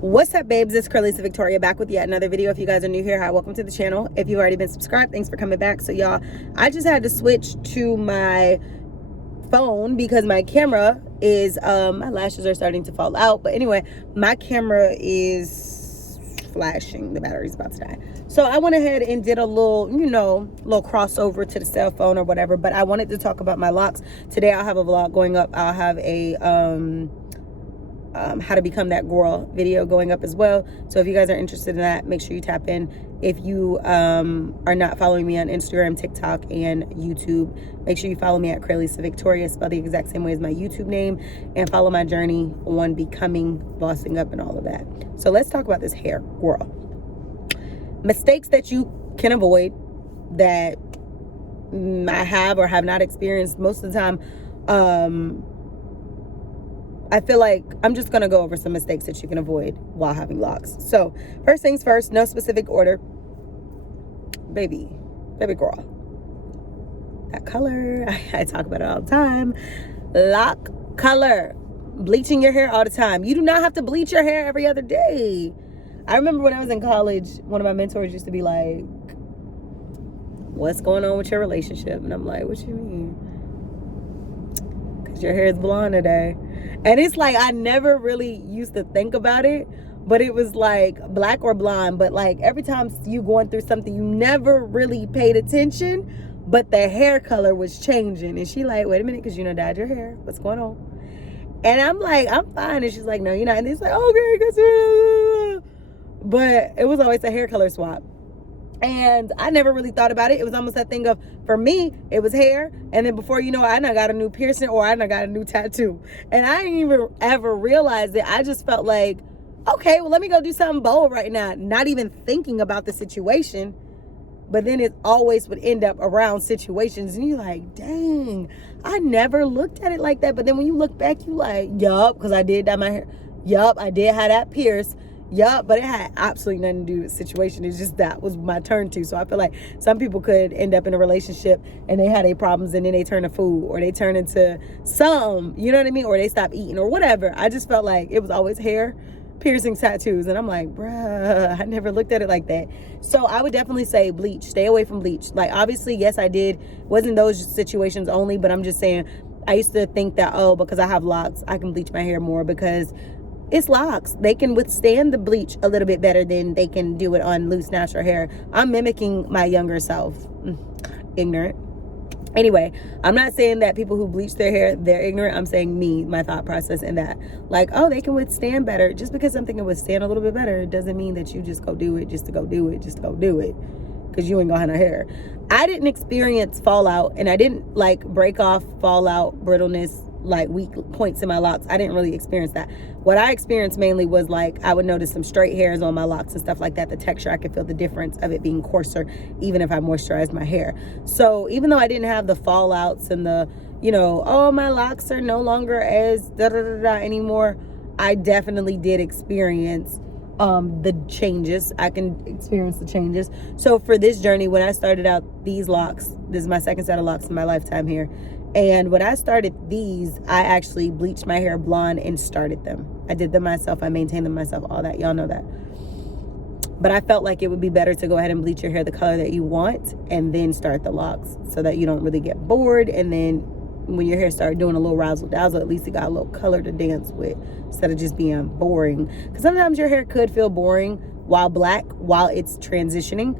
What's up, babes? It's cralisa Victoria back with yet another video. If you guys are new here, hi, welcome to the channel. If you've already been subscribed, thanks for coming back. So y'all, I just had to switch to my phone because my camera is my lashes are starting to fall out. But anyway, my camera is flashing, the battery's about to die. So I went ahead and did a little, little crossover to the cell phone or whatever. But I wanted to talk about my locks today. I'll have a vlog going up. I'll have a how to become that girl video going up as well. So if you guys are interested in that, make sure you tap in. If you are not following me on Instagram, TikTok, and YouTube, make sure you follow me at cralisa Victoria, spelled the exact same way as my YouTube name, and follow my journey on becoming, bossing up, and all of that. So let's talk about this hair girl. Mistakes that you can avoid that I have or have not experienced most of the time. I feel like I'm just going to go over some mistakes that you can avoid while having locks. So first things first, no specific order. Baby girl. That color, I talk about it all the time. Lock color. Bleaching your hair all the time. You do not have to bleach your hair every other day. I remember when I was in college, one of my mentors used to be like, what's going on with your relationship? And I'm like, what you mean? Because your hair is blonde today. And it's like, I never really used to think about it, but it was like black or blonde. But like every time you going through something, you never really paid attention, but the hair color was changing. And she like, wait a minute, because dyed your hair. What's going on? And I'm like, I'm fine. And she's like, no, you're not. And it's like, okay, because... But it was always a hair color swap. And I never really thought about it. It was almost that thing of, for me, it was hair. And then before you know it, I done got a new piercing or I done got a new tattoo. And I didn't even ever realize it. I just felt like, okay, well, let me go do something bold right now. Not even thinking about the situation. But then it always would end up around situations. And you're like, dang, I never looked at it like that. But then when you look back, you like, yup, because I did dye my hair. Yup, I did have that pierce. Yeah, but it had absolutely nothing to do with the situation. It's just that was my turn to. So I feel like some people could end up in a relationship and they had their problems and then they turn to food or they turn into some, you know what I mean? Or they stop eating or whatever. I just felt like it was always hair, piercings, tattoos. And I'm like, bruh, I never looked at it like that. So I would definitely say bleach. Stay away from bleach. Like, obviously, yes, I did. Wasn't those situations only, but I'm just saying, I used to think that, oh, because I have locks, I can bleach my hair more because it's locks. They can withstand the bleach a little bit better than they can do it on loose natural hair. I'm mimicking my younger self. Ignorant. Anyway, I'm not saying that people who bleach their hair, they're ignorant. I'm saying me, my thought process in that. Like, oh, they can withstand better. Just because something can withstand a little bit better doesn't mean that you just go do it, just to go do it, just to go do it. Because you ain't gonna have no hair. I didn't experience fallout, and I didn't like break off, fallout, brittleness, like weak points in my locks. I didn't really experience that. What I experienced mainly was like I would notice some straight hairs on my locks and stuff like that. The texture, I could feel the difference of it being coarser even if I moisturized my hair. So even though I didn't have the fallouts and the, oh, my locks are no longer as anymore, I definitely did experience the changes. I can experience the changes. So for this journey, when I started out these locks, this is my second set of locks in my lifetime here. And when I started these, I actually bleached my hair blonde and started them. I did them myself. I maintained them myself, all that. Y'all know that. But I felt like it would be better to go ahead and bleach your hair the color that you want and then start the locks so that you don't really get bored. And then when your hair started doing a little razzle dazzle, at least it got a little color to dance with instead of just being boring. Because sometimes your hair could feel boring while it's transitioning.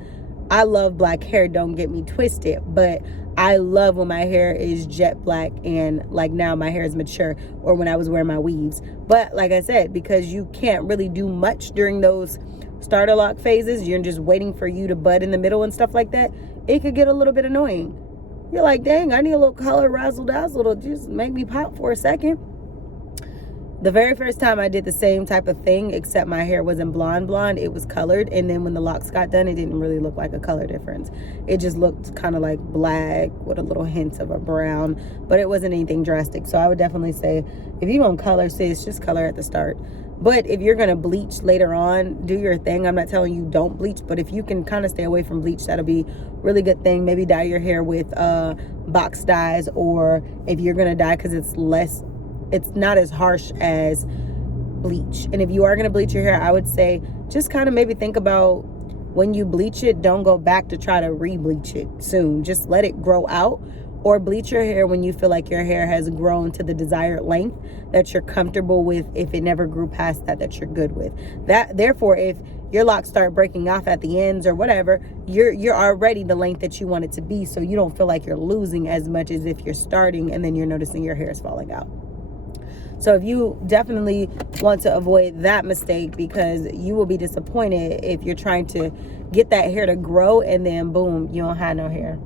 I love black hair, don't get me twisted, but I love when my hair is jet black and like now my hair is mature, or when I was wearing my weaves. But like I said, because you can't really do much during those starter lock phases, you're just waiting for you to bud in the middle and stuff like that, it could get a little bit annoying. You're like, dang, I need a little color razzle dazzle to just make me pop for a second. The very first time I did the same type of thing, except my hair wasn't blonde, it was colored. And then when the locks got done, it didn't really look like a color difference. It just looked kind of like black with a little hint of a brown, but it wasn't anything drastic. So I would definitely say, if you want color, sis, just color at the start. But if you're going to bleach later on, do your thing. I'm not telling you don't bleach, but if you can kind of stay away from bleach, that'll be a really good thing. Maybe dye your hair with box dyes, or if you're going to dye, because it's not as harsh as bleach. And if you are going to bleach your hair, I would say just kind of maybe think about when you bleach it, don't go back to try to re-bleach it soon. Just let it grow out, or bleach your hair when you feel like your hair has grown to the desired length that you're comfortable with. If it never grew past that you're good with that. Therefore, if your locks start breaking off at the ends or whatever, you're already the length that you want it to be, so you don't feel like you're losing as much as if you're starting and then you're noticing your hair is falling out. So if you definitely want to avoid that mistake, because you will be disappointed if you're trying to get that hair to grow and then boom, you don't have no hair.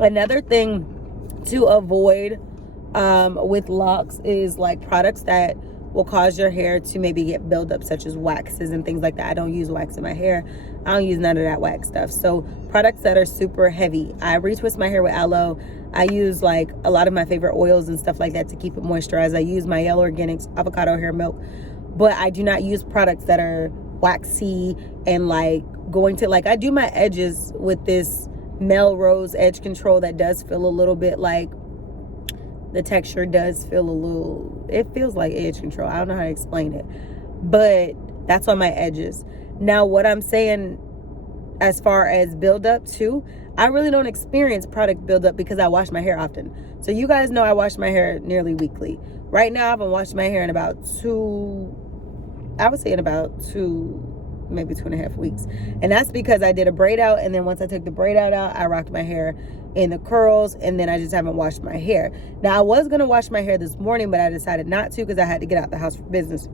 Another thing to avoid with locks is like products that will cause your hair to maybe get buildup, such as waxes and things like that. I don't use wax in my hair. I don't use none of that wax stuff. So products that are super heavy. I retwist my hair with aloe. I use like a lot of my favorite oils and stuff like that to keep it moisturized. I use my Yellow Organics avocado hair milk, but I do not use products that are waxy and like going to, like, I do my edges with this Melrose edge control that does feel a little bit like, the texture does feel a little, it feels like edge control. I don't know how to explain it, but that's on my edges. Now, what I'm saying as far as buildup too, I really don't experience product buildup because I wash my hair often. So you guys know I wash my hair nearly weekly. Right now, I've been washing my hair in about maybe 2.5 weeks. And that's because I did a braid out, and then once I took the braid out, I rocked my hair in the curls, and then I just haven't washed my hair. Now, I was going to wash my hair this morning, but I decided not to because I had to get out the house for business.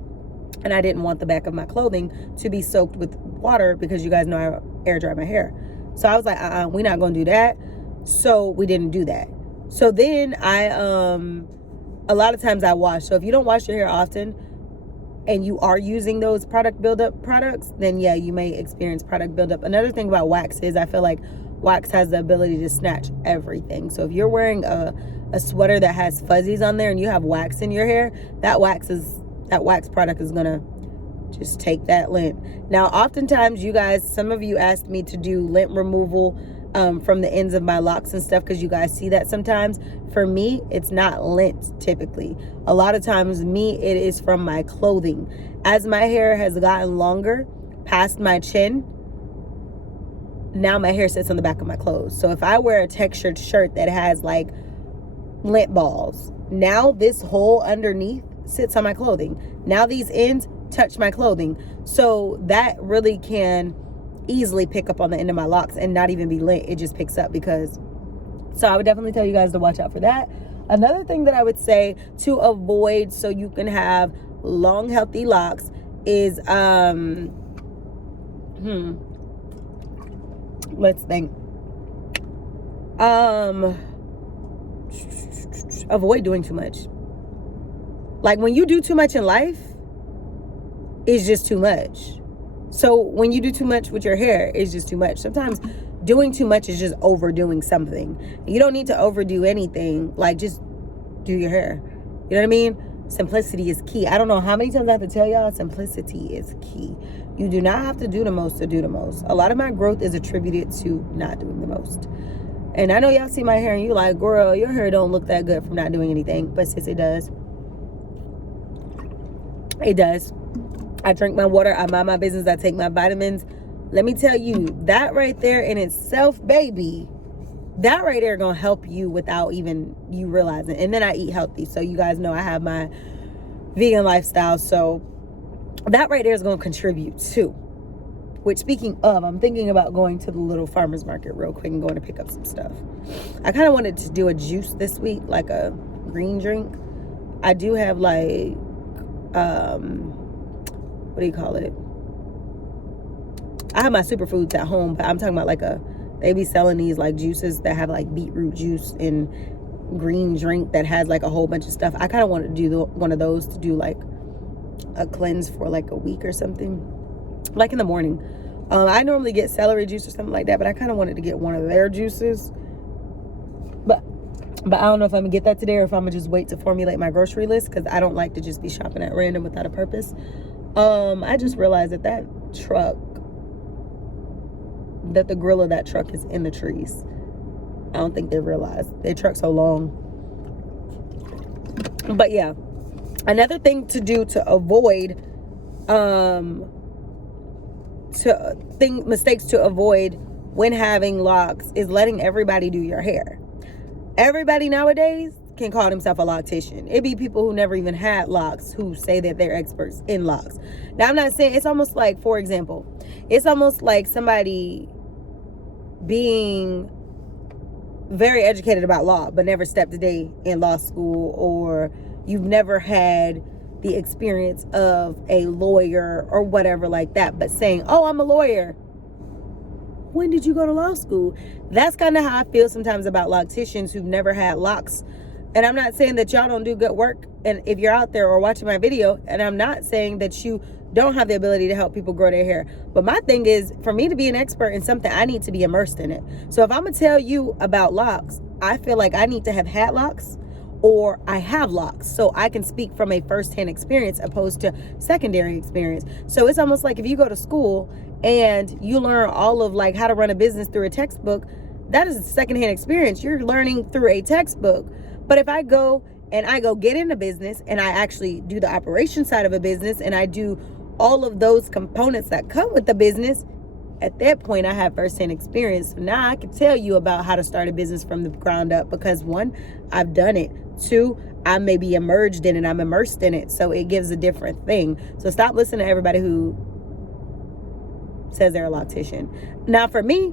And I didn't want the back of my clothing to be soaked with water because you guys know I air dry my hair. So I was like, we're not going to do that. So we didn't do that. So then a lot of times I wash. So if you don't wash your hair often, and you are using those product buildup products, then yeah, you may experience product buildup. Another thing about wax is I feel like wax has the ability to snatch everything. So if you're wearing a sweater that has fuzzies on there and you have wax in your hair, that wax product is gonna just take that lint. Now, oftentimes you guys, some of you asked me to do lint removal from the ends of my locks and stuff, because you guys see that sometimes. For me, it's not lint typically. A lot of times it is from my clothing. As my hair has gotten longer past my chin, now my hair sits on the back of my clothes. So if I wear a textured shirt that has like lint balls, now this hole underneath sits on my clothing. Now these ends touch my clothing. So that really can easily pick up on the end of my locks and not even be lint. It just picks up because, so I would definitely tell you guys to watch out for that. Another thing that I would say to avoid so you can have long, healthy locks is, let's think. Avoid doing too much. Like when you do too much in life, it's just too much. So when you do too much with your hair, it's just too much. Sometimes doing too much is just overdoing something. You don't need to overdo anything. Like, just do your hair. You know what I mean? Simplicity is key. I don't know how many times I have to tell y'all, simplicity is key. You do not have to do the most to do the most. A lot of my growth is attributed to not doing the most. And I know y'all see my hair and you're like, girl, your hair don't look that good from not doing anything. But sis, it does. It does. I drink my water. I mind my business. I take my vitamins. Let me tell you, that right there in itself, baby, that right there gonna help you without even you realizing. And then I eat healthy. So you guys know I have my vegan lifestyle. So that right there is gonna contribute too. Which, speaking of, I'm thinking about going to the little farmer's market real quick and going to pick up some stuff. I kind of wanted to do a juice this week, like a green drink. I do have like, what do you call it? I have my superfoods at home, but I'm talking about like they be selling these like juices that have like beetroot juice and green drink that has like a whole bunch of stuff. I kind of wanted to do one of those to do like a cleanse for like a week or something, like in the morning. I normally get celery juice or something like that, but I kind of wanted to get one of their juices. But I don't know if I'm gonna get that today or if I'm gonna just wait to formulate my grocery list, because I don't like to just be shopping at random without a purpose. I just realized that truck, that the grill of that truck is in the trees. I don't think they realize their truck's so long. But yeah, Another thing to do to avoid mistakes to avoid when having locks is letting everybody do your hair. Everybody nowadays can call themselves a loctician. It be people who never even had locks who say that they're experts in locks. Now, I'm not saying, it's almost like, for example, it's almost like somebody being very educated about law but never stepped a day in law school, or you've never had the experience of a lawyer or whatever like that, but saying, oh, I'm a lawyer. When did you go to law school? That's kind of how I feel sometimes about locticians who've never had locks. And I'm not saying that y'all don't do good work, and if you're out there or watching my video, and I'm not saying that you don't have the ability to help people grow their hair. But my thing is, for me to be an expert in something, I need to be immersed in it. So if I'm going to tell you about locks, I feel like I need to have had locks, or I have locks, so I can speak from a first-hand experience opposed to secondary experience. So it's almost like if you go to school and you learn all of like how to run a business through a textbook, that is a secondhand experience. You're learning through a textbook. But if I go get in a business and I actually do the operation side of a business and I do all of those components that come with the business, at that point I have first-hand experience. So now I can tell you about how to start a business from the ground up, because one, I've done it. Two, I may be immersed in it. I'm immersed in it. So it gives a different thing. So stop listening to everybody who says they're a loctician. Now for me,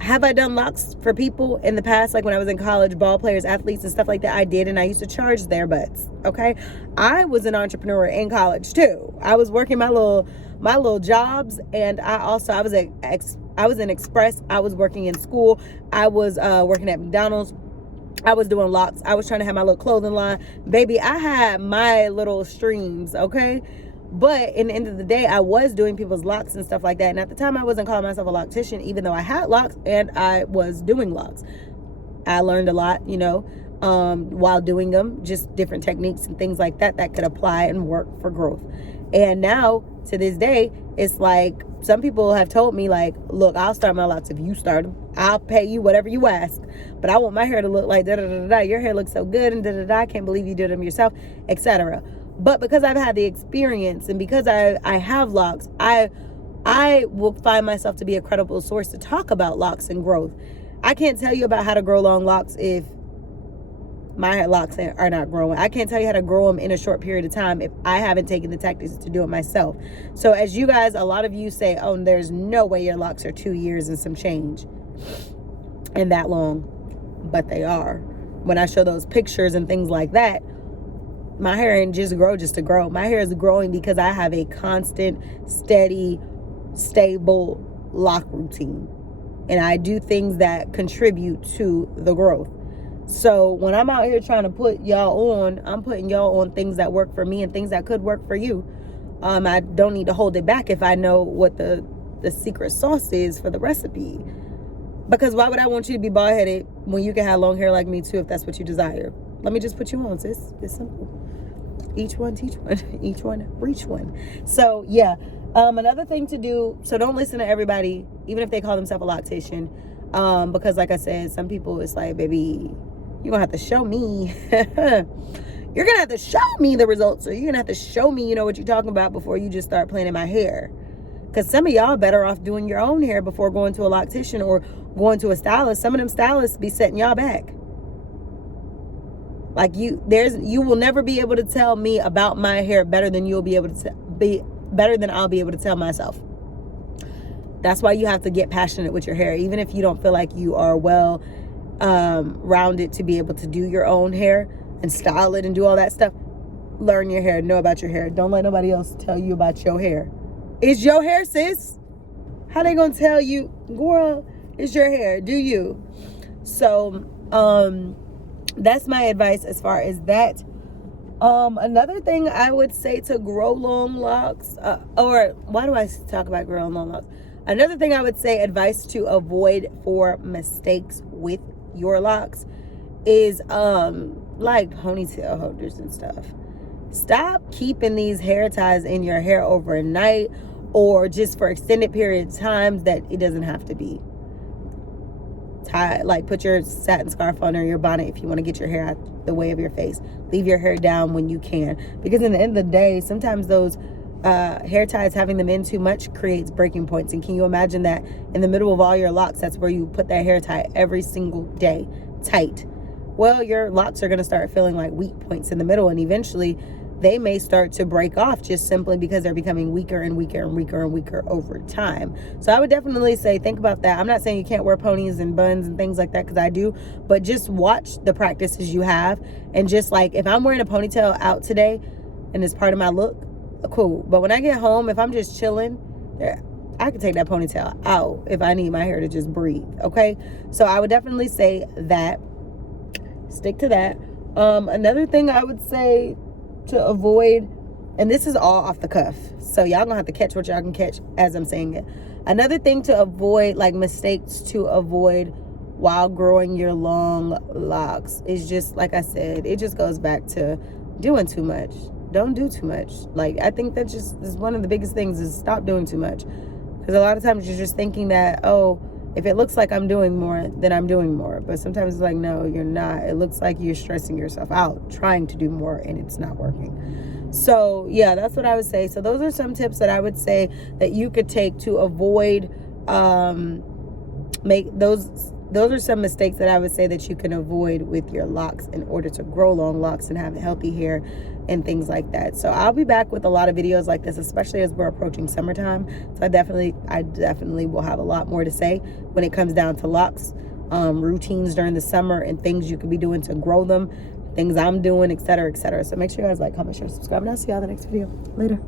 have I done locks for people in the past? Like when I was in college, ball players, athletes and stuff like that, I did. And I used to charge their butts. Okay. I was an entrepreneur in college too. I was working my little jobs. And I was in Express. I was working in school. I was working at McDonald's. I was doing locks. I was trying to have my little clothing line. Baby, I had my little streams, okay? But in the end of the day, I was doing people's locks and stuff like that. And at the time, I wasn't calling myself a loctician, even though I had locks and I was doing locks. I learned a lot, while doing them, just different techniques and things like that could apply and work for growth. And now, to this day, it's like some people have told me, like, look, I'll start my locks if you start them. I'll pay you whatever you ask. But I want my hair to look like da-da-da-da-da. Your hair looks so good and da-da-da. I can't believe you did them yourself, etc. But because I've had the experience and because I have locks, I will find myself to be a credible source to talk about locks and growth. I can't tell you about how to grow long locks if my locks are not growing. I can't tell you how to grow them in a short period of time if I haven't taken the tactics to do it myself. So as you guys, a lot of you say, oh, there's no way your locks are 2 years and some change and that long. But they are. When I show those pictures and things like that, my hair ain't just grow just to grow. My hair is growing because I have a constant, steady, stable lock routine. And I do things that contribute to the growth. So when I'm out here trying to put y'all on, I'm putting y'all on things that work for me and things that could work for you. I don't need to hold it back if I know what the secret sauce is for the recipe. Because why would I want you to be bald-headed when you can have long hair like me too, if that's what you desire? Let me just put you on, sis. It's simple. Each one teach one. Each one reach one. So yeah. Another thing to do, so don't listen to everybody, even if they call themselves a loctician. Because like I said, some people, it's like, baby, you're gonna have to show me. You're gonna have to show me the results, or you're gonna have to show me, what you're talking about before you just start playing in my hair. Because some of y'all better off doing your own hair before going to a loctician or going to a stylist. Some of them stylists be setting y'all back. Like you will never be able to tell me about my hair better than I'll be able to tell myself. That's why you have to get passionate with your hair, even if you don't feel like you are well rounded to be able to do your own hair and style it and do all that stuff. Learn your hair, know about your hair. Don't let nobody else tell you about your hair. It's your hair, sis. How they gonna tell you, girl, it's your hair, do you? So that's my advice as far as that. Another thing I would say to grow long locks, or why do I talk about growing long locks? Another thing I would say, advice to avoid for mistakes with your locks is like ponytail holders and stuff. Stop keeping these hair ties in your hair overnight or just for extended periods of time that it doesn't have to be. put your satin scarf on or your bonnet if you want to get your hair out the way of your face. Leave your hair down when you can, because in the end of the day, sometimes those hair ties, having them in too much, creates breaking points. And can you imagine that in the middle of all your locks, that's where you put that hair tie every single day, tight? Well, your locks are going to start feeling like weak points in the middle, and eventually they may start to break off just simply because they're becoming weaker and weaker and weaker and weaker over time. So I would definitely say, think about that. I'm not saying you can't wear ponies and buns and things like that, because I do, but just watch the practices you have. And just like, if I'm wearing a ponytail out today and it's part of my look, cool. But when I get home, if I'm just chilling, I can take that ponytail out if I need my hair to just breathe. Okay, so I would definitely say that. Stick to that. Another thing I would say to avoid, and this is all off the cuff, so y'all gonna have to catch what y'all can catch as I'm saying it. Another thing to avoid, like mistakes to avoid while growing your long locks, is just, like I said, it just goes back to doing too much. Don't do too much. Like, I think that just is one of the biggest things, is stop doing too much. Because a lot of times you're just thinking that, oh, if it looks like I'm doing more, then I'm doing more. But sometimes it's like, no, you're not. It looks like you're stressing yourself out trying to do more, and it's not working. So yeah, that's what I would say. So those are some tips that I would say that you could take to avoid those are some mistakes that I would say that you can avoid with your locks in order to grow long locks and have healthy hair and things like that. So I'll be back with a lot of videos like this, especially as we're approaching summertime. So I definitely will have a lot more to say when it comes down to locks, routines during the summer, and things you could be doing to grow them, things I'm doing, etc., etc. So make sure you guys like, comment, share, subscribe, and I'll see y'all in the next video. Later.